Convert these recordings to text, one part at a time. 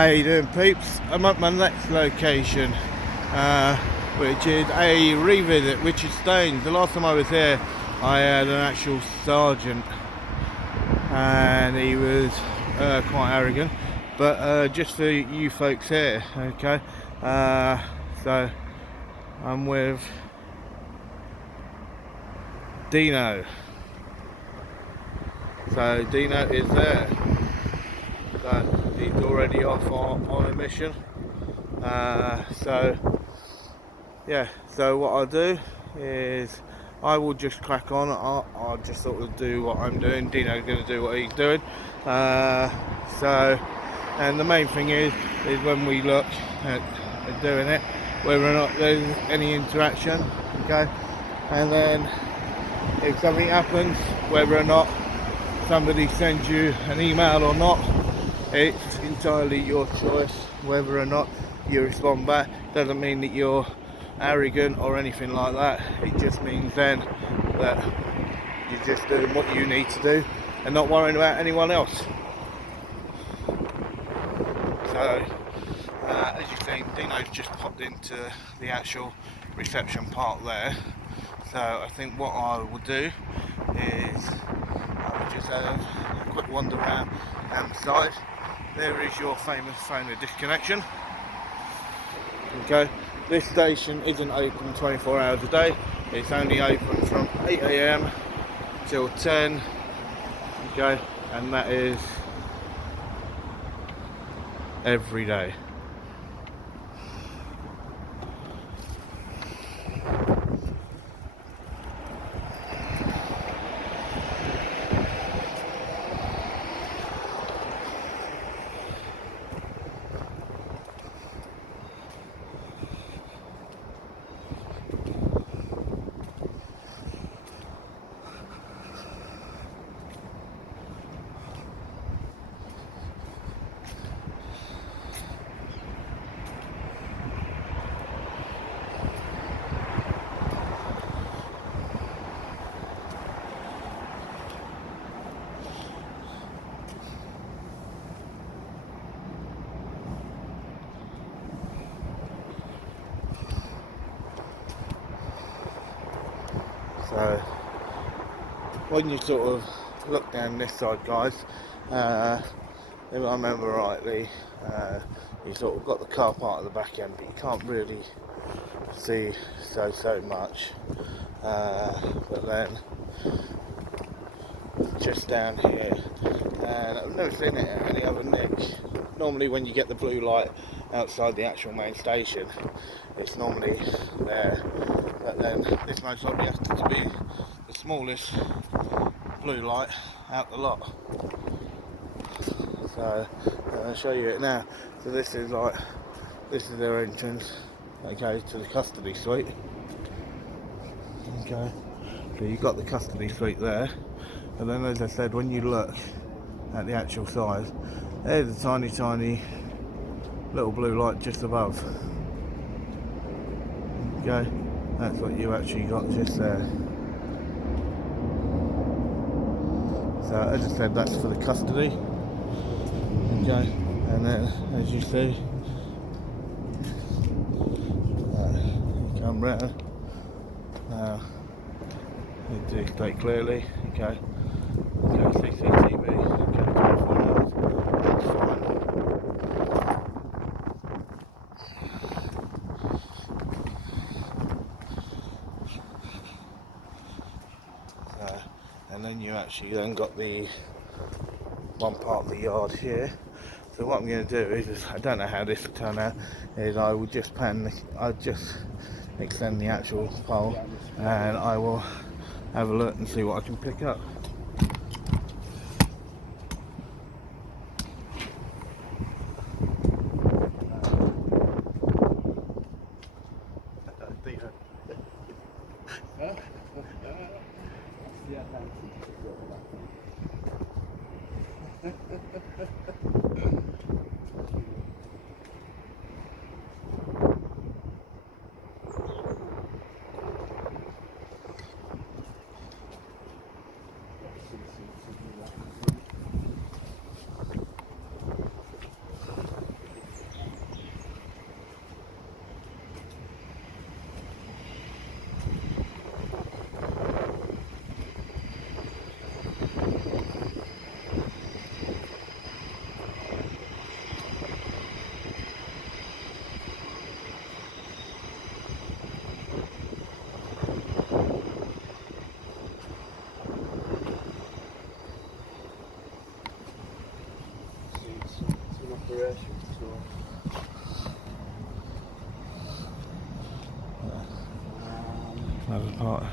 How you doing, peeps? I'm at my next location, which is a revisit, which is Staines. The last time I was here, I had an actual sergeant, and he was quite arrogant. But just for you folks here, okay? So I'm with Dino. So Dino is there. So he's already off on a mission. So yeah, so what I'll do is I will just crack on. I'll just sort of do what I'm doing. Dino's going to do what he's doing. And the main thing is when we look at doing it, whether or not there's any interaction, okay? And then if something happens, whether or not somebody sends you an email or not, it's entirely your choice whether or not you respond back. Doesn't mean that you're arrogant or anything like that. It just means then that you're just doing what you need to do and not worrying about anyone else. So as you've seen, Dino's just popped into the actual reception part there. So I think what I will do is I will just have a quick wander around the side. There is your famous phone disconnection. Okay, this station isn't open 24 hours a day. It's only open from 8 AM till 10. Okay, and that is every day. So when you sort of look down this side, guys, if I remember rightly, you sort of got the car park at the back end, but you can't really see so much. But then just down here, and I've never seen it at any other nick. Normally when you get the blue light outside the actual main station, it's normally there, but then this most likely has to be the smallest blue light out the lot. So I'll show you it now. So this is their entrance, okay, to the custody suite. Okay, so you've got the custody suite there, and then as I said, when you look at the actual size, there's a tiny little blue light just above. Okay, that's what you actually got just there. So as I said, that's for the custody. Okay, and then as you see, you come round. Now you do quite clearly. Okay, CCTV. Okay, 24 hours. That's fine. And then you actually then got the one part of the yard here. So what I'm going to do is, I don't know how this will turn out, is I will just extend the actual pole, and I will have a look and see what I can pick up. another part.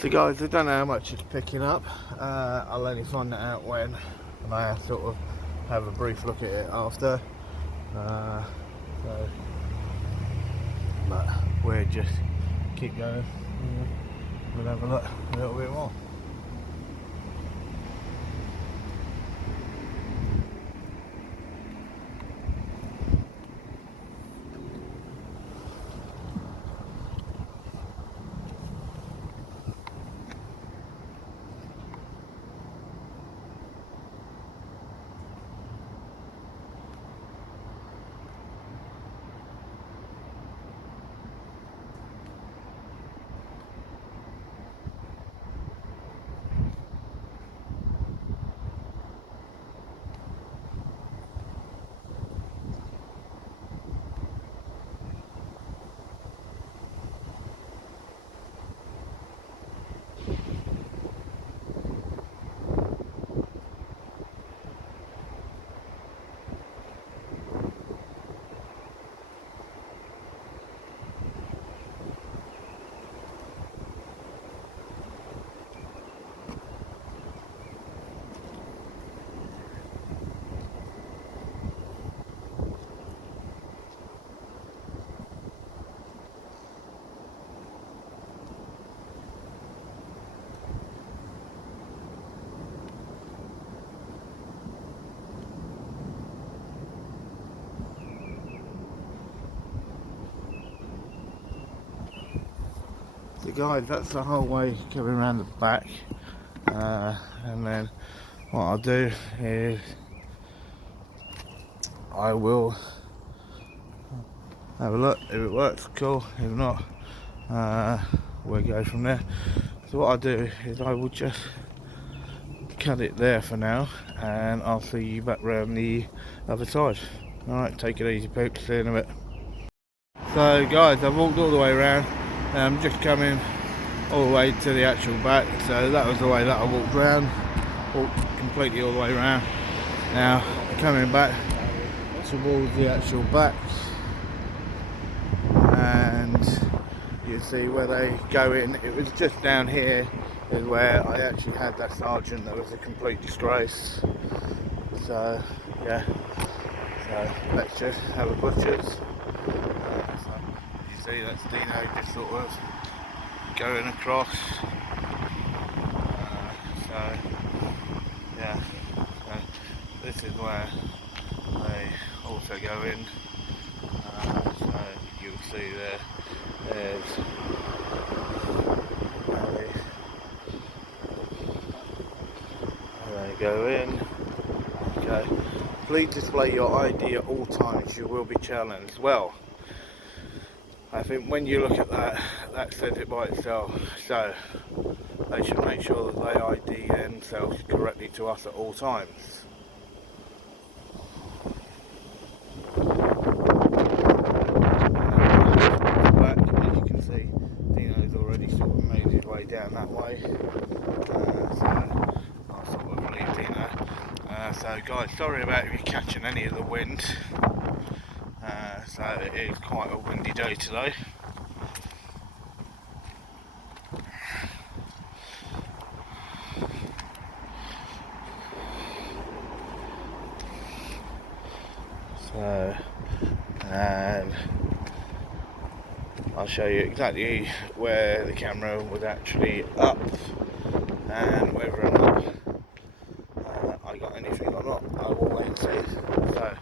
So guys, I don't know how much it's picking up. I'll only find that out when I sort of have a brief look at it after. But we'll just keep going. We'll have a look a little bit more. So guys, that's the whole way coming around the back, and then what I'll do is I will have a look. If it works, cool. If not, we'll go from there. So what I'll do is I will just cut it there for now, and I'll see you back round the other side. Alright, take it easy, folks. See you in a bit. So guys, I've walked all the way around. I'm just coming all the way to the actual back. So that was the way that I walked around, walked completely all the way around. Now coming back towards the actual back, and you see where they go in. It was just down here is where I actually had that sergeant that was a complete disgrace. So yeah, so let's just have a butcher's. So you see that's Dino just sort of going across. So yeah, so this is where they also go in. So you'll see there's how they go in. Okay. Please display your ID at all times. You will be challenged. Well, I think when you look at that, that says it by itself. So they should make sure that they ID themselves correctly to us at all times. Back, as you can see, Dino's already sort of made his way down that way. So I'll sort of leave Dino. So guys, sorry about if you're catching any of the wind. So it is quite a windy day today. So, and I'll show you exactly where the camera was actually up and whether or not I got anything or not. I will wait and see. So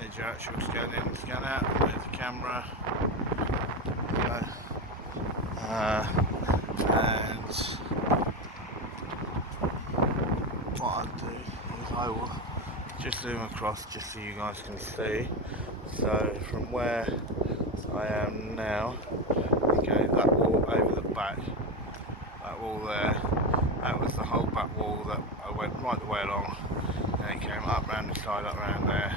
there's your actual scan in, scan out. There's the camera. And what I'll do is I will just zoom across just so you guys can see. So from where I am now, okay, that wall over the back, that wall there, that was the whole back wall that I went right the way along, and it came up round the side, up round there,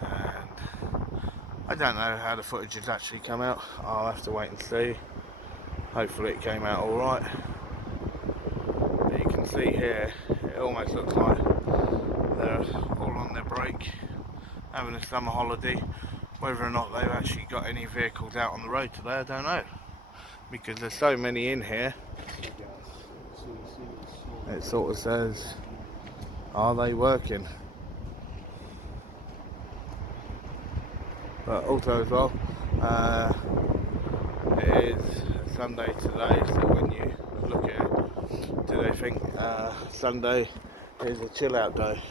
and I don't know how the footage has actually come out. I'll have to wait and see. Hopefully it came out alright. But you can see here, it almost looks like they're all on their break, having a summer holiday. Whether or not they've actually got any vehicles out on the road today, I don't know. Because there's so many in here. It sort of says, are they working? But also as well, it is Sunday today, so when you look at it, do they think Sunday is a chill out day?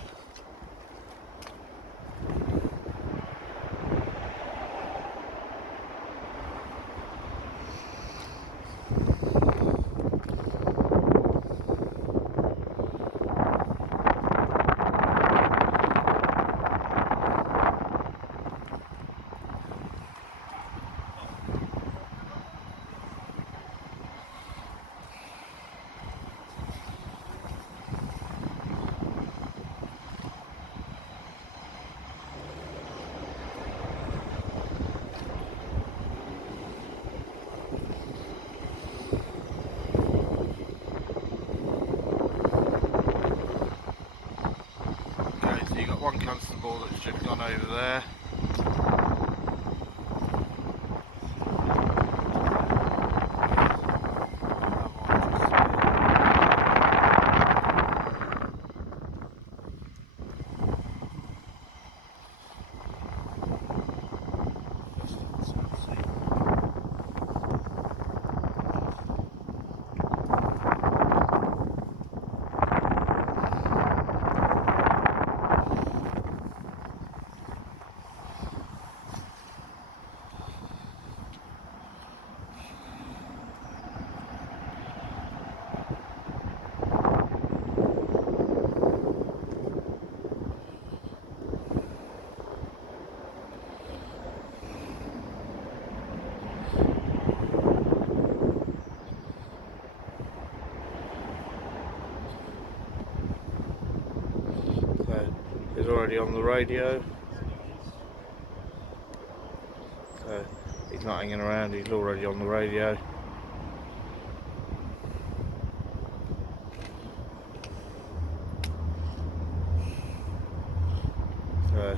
One constable that's just gone over there. He's already on the radio, so he's not hanging around, he's already on the radio. So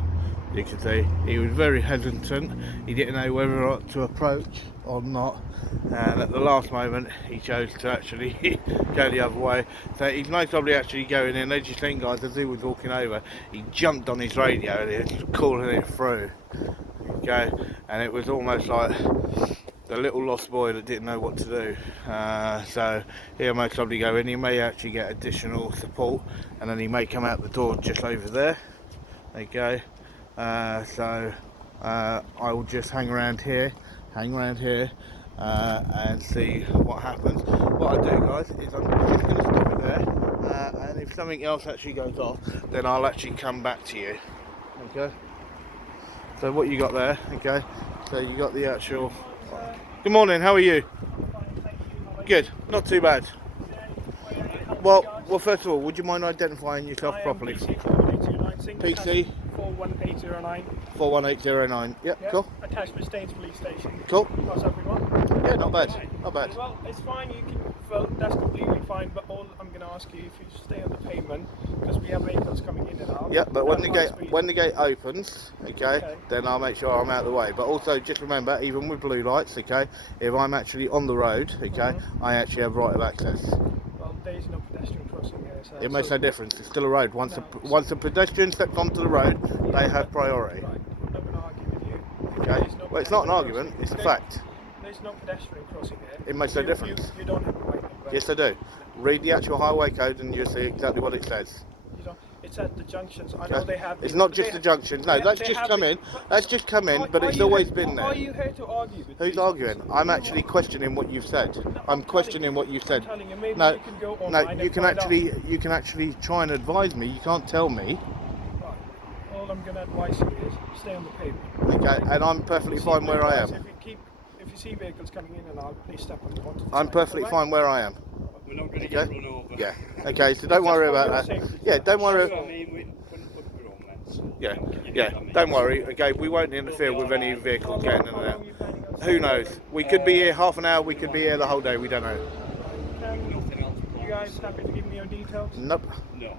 you can see he was very hesitant, he didn't know whether or not to approach or not, and at the last moment he chose to actually go the other way. So he's most probably actually going in. As you seen guys, as he was walking over, he jumped on his radio and he was calling it through. Okay, and it was almost like the little lost boy that didn't know what to do. So he'll most probably go in. He may actually get additional support, and then he may come out the door just over there. Okay, so I will just hang around here, and see what happens. What I do guys is I'm just going to stop it there, and if something else actually goes off, then I'll actually come back to you. Okay, so what you got there, okay, so you got the actual... Good morning, how are you? Good, not too bad. Well, first of all, would you mind identifying yourself properly? PC 41809. 41809. Yep, yeah, cool. Attachment Staines Police Station. Cool. How's everyone? Yeah, not bad. Not bad. Well, it's fine. You can vote. That's completely fine. But all I'm going to ask you, if you stay on the pavement, because we have vehicles coming in and out. Yeah, but when the gate opens, okay, then I'll make sure I'm out of the way. But also, just remember, even with blue lights, okay, if I'm actually on the road, okay, I actually have right of access. Well, there is no pedestrian crossing here. So it makes no difference. It's still a road. Once a pedestrian steps onto the road, they have priority. Right. I'm not going to argue with you. Okay. Well, it's not an argument. It's a fact. There's no pedestrian crossing here. It makes no difference. You don't have to wait. Yes, I do. Read the actual highway code and you'll see exactly what it says. You don't. It's at the junctions. I know they have. It's not just the junctions. No, let's just come in. Let's just come in. But it's always been there. Are you here to argue with Who's arguing? I'm actually questioning what you've said. I'm questioning what you said. No, you can actually try and advise me. You can't tell me I'm going to advise you is stay on the pavement. Okay, and I'm perfectly fine where I am. If you see vehicles coming in and out, please step onto the side. I'm perfectly fine where I am. We're not going to get run over. Yeah. Okay, so don't worry about that. Yeah, don't worry. I mean, we're grown men, so Yeah, you yeah, get what I mean. don't worry. Okay, we won't interfere with any vehicles getting in and out. Who knows? We could be here half an hour, we could be here the whole day, we don't know. Nothing else. You guys happy to give me your details? Nope. No.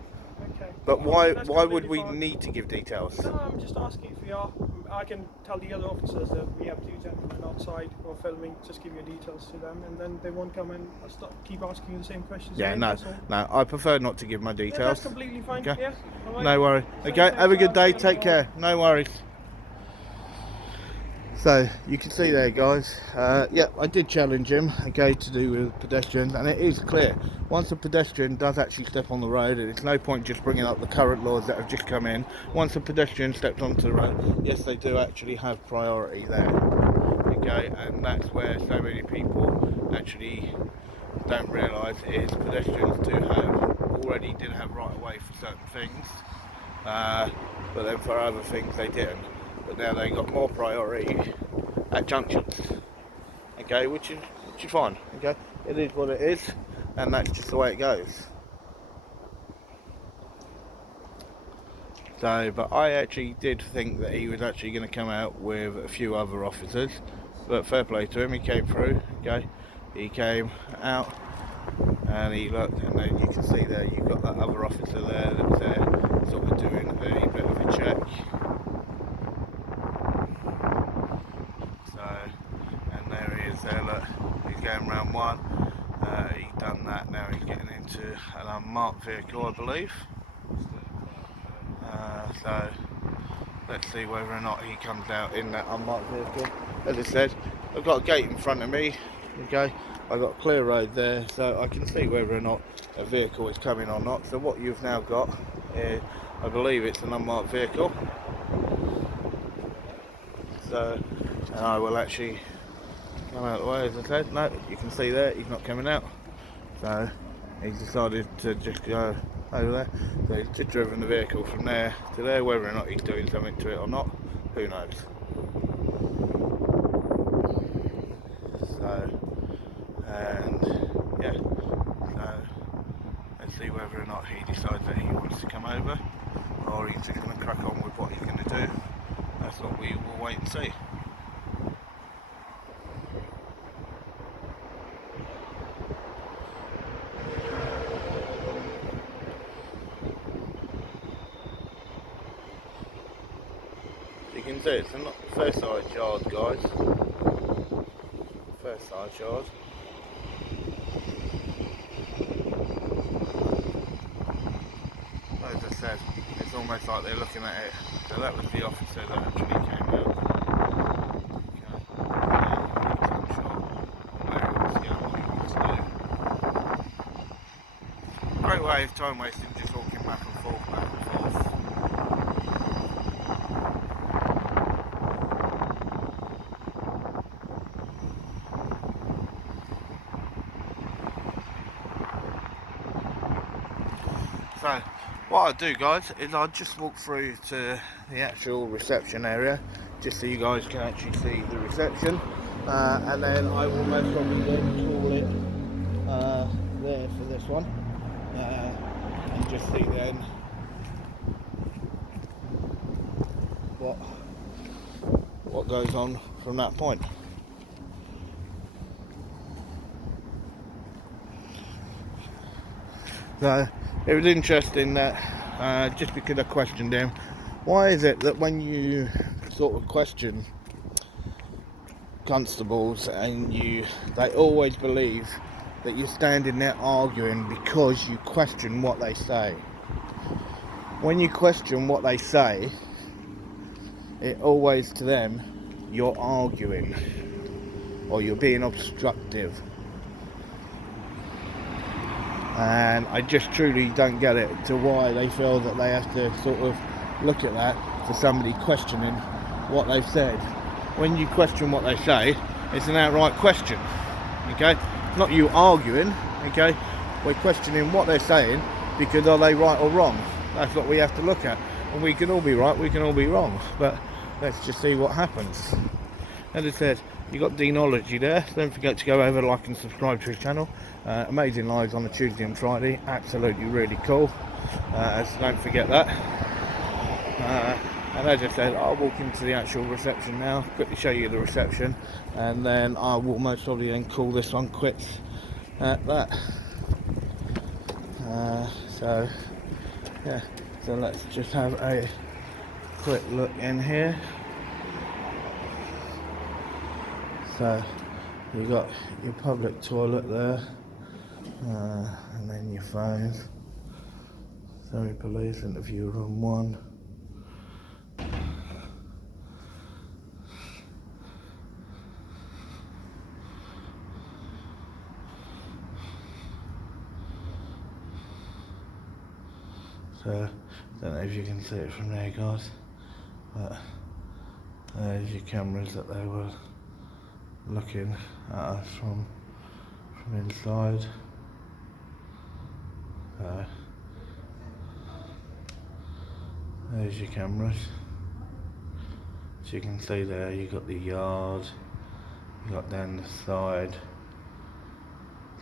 Okay. But That's why would completely we fine. need to give details? No, I'm just asking if you are. I can tell the other officers that we have two gentlemen outside who are filming. Just give your details to them, and then they won't come and keep asking you the same questions. Yeah, again, no, that's all. no, I prefer not to give my Yeah, details. that's completely fine. Okay. Yeah. All right. No worry. So Okay, thanks have a for good day, asking. take care, no worries. So you can see there, guys, yeah, I did challenge him, okay, to do with pedestrians, and it is clear, once a pedestrian does actually step on the road, and it's no point just bringing up the current laws that have just come in, once a pedestrian steps onto the road, yes, they do actually have priority there, okay, and that's where so many people actually don't realise is pedestrians already did have right of way for certain things, but then for other things they didn't. But now they got more priority at junctions, okay, which is fine, okay, it is what it is, and that's just the way it goes. So, but I actually did think that he was actually going to come out with a few other officers, but fair play to him, he came through, okay, he came out, and he looked, and then you can see there, you've got that other officer there that was there, sort of doing a bit of a check. There, look, he's going round one, he's done that, now he's getting into an unmarked vehicle, I believe, so let's see whether or not he comes out in that unmarked vehicle. As I said, I've got a gate in front of me, okay, I've got a clear road there, so I can see whether or not a vehicle is coming or not. So what you've now got is, I believe it's an unmarked vehicle, so and I will actually come out of the way, as I said. No, you can see there, he's not coming out. So he's decided to just go over there. So he's just driven the vehicle from there to there. Whether or not he's doing something to it or not, who knows. So, and yeah, so let's see whether or not he decides that he wants to come over, or he's just going to crack on with what he's going to do. That's what we will wait and see. You can see it's not the first side yard, guys. First side yard. As I said, it's almost like they're looking at it. So that was the officer that actually came out. Great way of time wasting, just walking back and forth, back and forth. So, what I'll do, guys, is I'll just walk through to the actual reception area, just so you guys can actually see the reception, and then I will most probably then call it there for this one, and just see then what goes on from that point. So it was interesting that just because I questioned him, why is it that when you sort of question constables and they always believe that you're standing there arguing because you question what they say? When you question what they say, it always to them you're arguing or you're being obstructive. And I just truly don't get it to why they feel that they have to sort of look at that for somebody questioning what they've said. When you question what they say, it's an outright question, okay? Not you arguing, okay? We're questioning what they're saying because are they right or wrong? That's what we have to look at. and we can all be right, we can all be wrong, but let's just see what happens. As I said, you got Deanology there. Don't forget to go over, like and subscribe to his channel. Amazing lives on a Tuesday and Friday, absolutely really cool. So don't forget that. And as I said, I'll walk into the actual reception now, quickly show you the reception, and then I will most probably then call this one quits at that. So yeah, so let's just have a quick look in here. So you've got your public toilet there, and then your phone. Surrey Police interview room 1. So, I don't know if you can see it from there, guys, but there's your cameras that they were looking at us from inside. There's your cameras. So you can see there, you got the yard, you got down the side.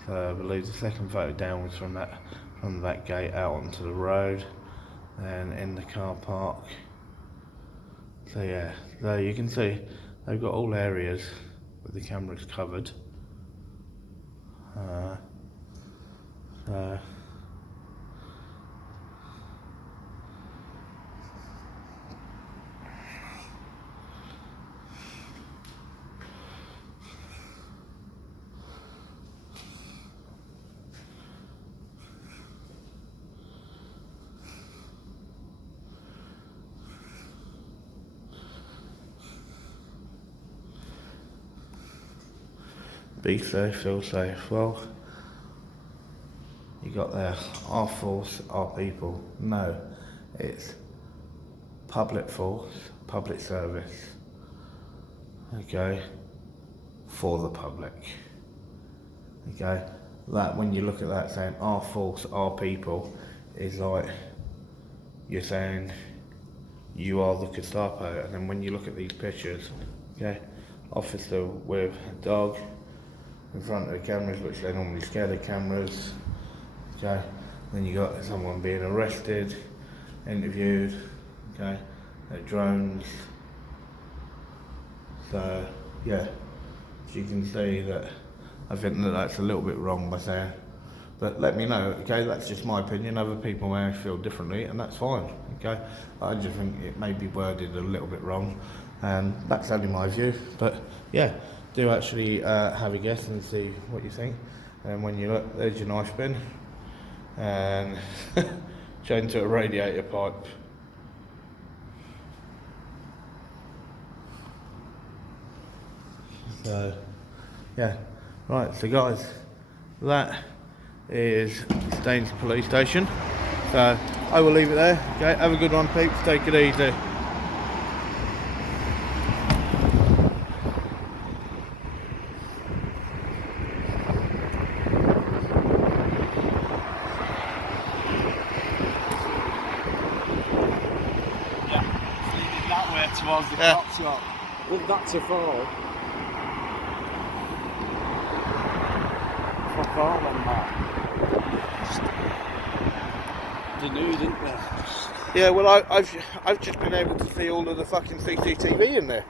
So I believe the second photo down was from that gate out onto the road, and in the car park. So yeah, there you can see they've got all areas with the cameras covered. So be safe, feel safe. Well, you got there, our force, our people. No, it's public force, public service. Okay, for the public. Okay, that when you look at that saying our force, our people, is like you're saying you are the Gestapo, and then when you look at these pictures, okay, officer with a dog in front of the cameras, which they normally scare the cameras. Okay, then you got someone being arrested, interviewed. Okay, the drones. So yeah, as you can see that I think that that's a little bit wrong by saying. But let me know. Okay, that's just my opinion. Other people may feel differently, and that's fine. Okay, I just think it may be worded a little bit wrong, and that's only my view. But yeah, do actually have a guess and see what you think. And when you look, there's your knife bin, and chained to a radiator pipe. So yeah, right. So guys, that is Staines Police Station. So I will leave it there. Okay, have a good one, peeps. Take it easy. That way towards the Yeah. cop shop. With that to fall. Fuck all on that. They knew, didn't they? Yeah, well, I've just been able to see all of the fucking CCTV in there.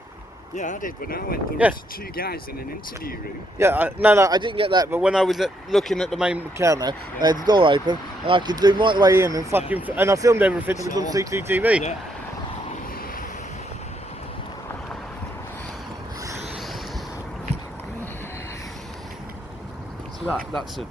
Yeah, I did when I went. There Yeah. was 2 guys in an interview room. Yeah, no, I didn't get that. But when I was looking at the main counter, they had the door open, and I could zoom right the way in and fucking, and I filmed everything that was on CCTV. Yeah. So that's a